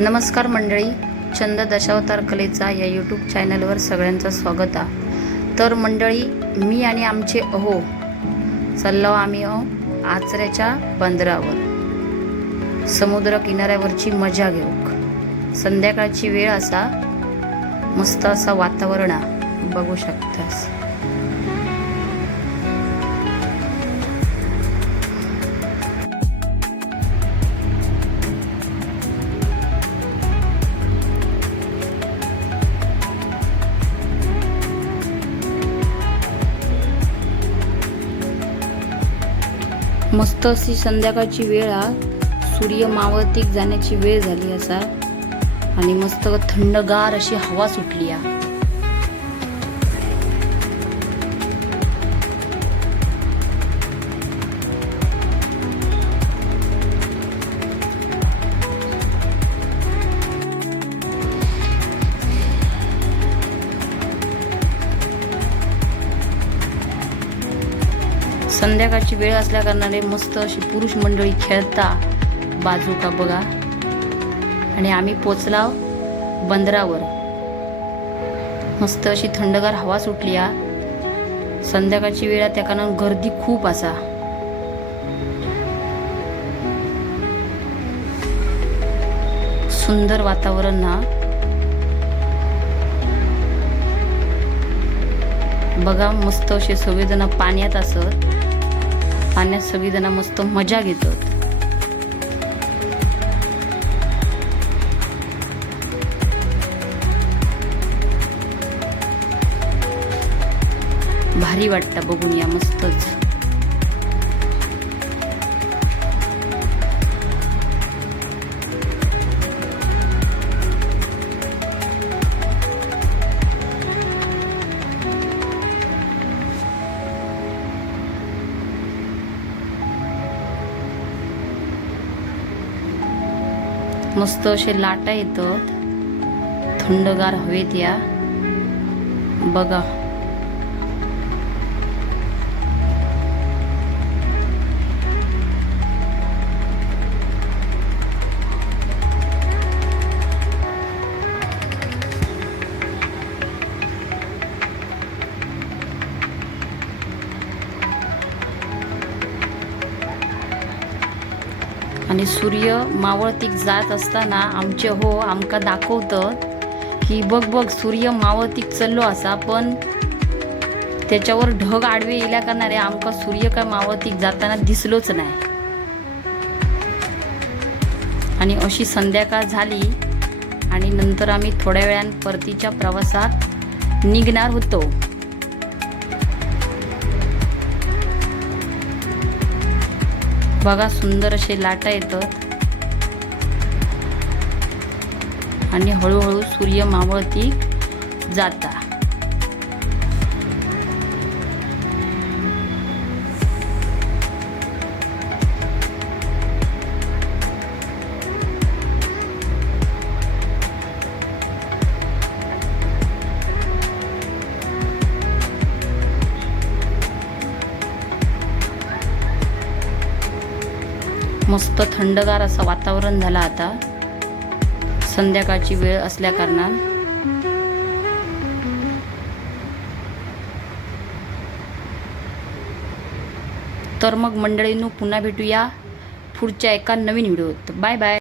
नमस्कार मंडळी छंद दशावतार कलेचा या यूट्यूब चॅनलवर सगळ्यांचं स्वागत आहे. तर मंडळी मी आणि आमचे अहो चाललो आम्ही अहो आचऱ्याच्या बंदरावर समुद्र किनाऱ्यावरची मजा घेऊ. संध्याकाळची वेळ असा मस्त असा वातावरण बघू शकतास. मस्त अशी संध्याकाळची वेळ हा. सूर्य मावळतीक जाण्याची वेळ झाली असा. आणि मस्त थंडगार अशी हवा सुटली हा. संध्याकाळची वेळ असल्या कारणाने मस्त अशी पुरुष मंडळी खेळता बाजू का बघा. आणि आम्ही पोचला बंदरावर. मस्त अशी थंडगार हवा सुटली आ. संध्याकाळची वेळ आहे, त्या कारण गर्दी खूप असा. सुंदर वातावरण ना बघा मस्त असे सगळेजण पाण्यात असत. पाण्यात सगळीजण मस्त मजा घेतात. भारी वाटतं बघून या मस्तच. मस्त असे लाटा येतात थंडगार हवेत या. बघा. आणि सूर्य मावळतीक जात असताना आमचे हो आमका दाखवतं की बघ बघ सूर्य मावळतीक चल्लो असा पण त्याच्यावर ढग आडवे येल्या करणारे आमका सूर्य काय मावळतीक जाताना दिसलोच नाही. आणि अशी संध्याकाळ झाली आणि नंतर आम्ही थोड्या वेळान परतीच्या प्रवासात निघणार होतो. बघा सुंदर असे लाटा येतात आणि हळूहळू सूर्य मावळती जाता. मस्त थंडगार असं वातावरण झालं आता. संध्याकाळची वेळ असल्याकारणान तर मग मंडळींनो पुन्हा भेटूया पुढच्या एका नवीन व्हिडिओत. Bye bye.